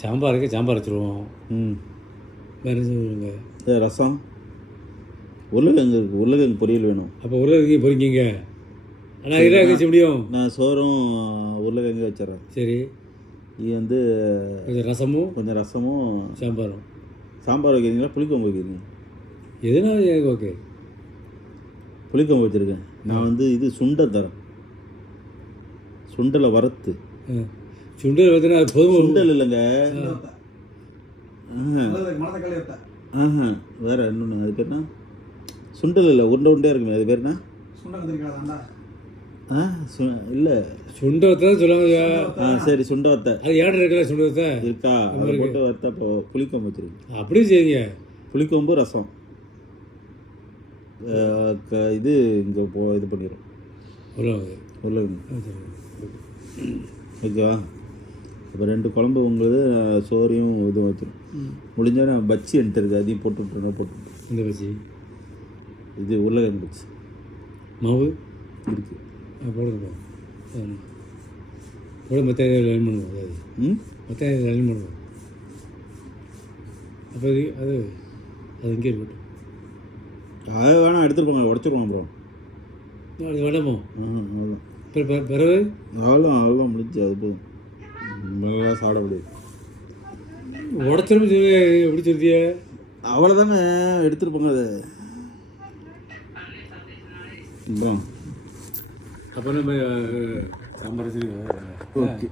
சாம்பாருக்கு சாம்பார் வச்சுருவோம். ம். வேறு என்ன சொல்லுங்க? ரசம், உருளைக்கிழங்கு இருக்குது, உருளைக்கிழங்கு பொரியல் வேணும். அப்போ உருளைக்கிழங்கு பொறிக்கிங்க. ஆனால் இதாக வச்சு முடியும். நான் சோறும் உருளைக்கிழங்கு வச்சிட்றேன். சரி. இது வந்து கொஞ்சம் ரசமும் சாம்பாரும். சாம்பார் வைக்கிறீங்களா, புளிக்குழம்பு வைக்கிறீங்க? எதுனாலும் எனக்கு ஓகே. புளிக்குழம்பு வச்சுருக்கேன். நான் வந்து இது சுண்டை தரேன். சுண்டலை வறுத்து. சுண்டல் பார்த்தீங்கன்னா அது பொதுவாக சுண்டல் இல்லைங்க. வேறு இன்னொன்று, அது பேர்னா சுண்டல் இல்லை, உருண்டை உருண்டையாக இருக்குமே, அது பேர்னா இல்லை சுண்டை வத்தை தான் சொல்லுவாங்க. சரி, சுண்டை வத்தை. அது ஏட இருக்கல, சுண்டை வத்தை இருக்கா? அதை போட்டு வறுத்தா இப்போ புளிக்குழம்பு வச்சுருக்கு. அப்படியே செய்யுங்க. புளிக்குழம்பு ரசம் இது இங்கே இது பண்ணிடும். உருளைக்கிழங்கு ஓகேவா? இப்போ 2 குழம்பு உங்களுக்கு சோறையும் இதுவும் வச்சிடும். முடிஞ்சால் நான் பச்சி எடுத்துருக்கு, அதையும் போட்டு விட்ருங்க. இந்த பச்சி இது உருளைக்கிழங்கு பச்சி மாவு இருக்குது, போடுங்க. கூட மற்ற லைன் பண்ணுவோம். அது மற்ற லைன் பண்ணுவோம். அப்போ அது அது இங்கே இருக்கட்டும். அது வேணாம், எடுத்துகிட்டு போங்க, உடச்சிருவோம். அப்புறம் அது வேணாமோ? அவ்வளோதான். பிறகு அவ்வளோதான் முடிஞ்சு. அது போதும், நல்லா சாப்பிட முடியாது. உடச்சிரும் சொல்லி எப்படி சொல்லிய? அவ்வளோதாங்க, எடுத்துகிட்டு போங்க. அது அப்போ நம்ம சாம்பார் ஓகே.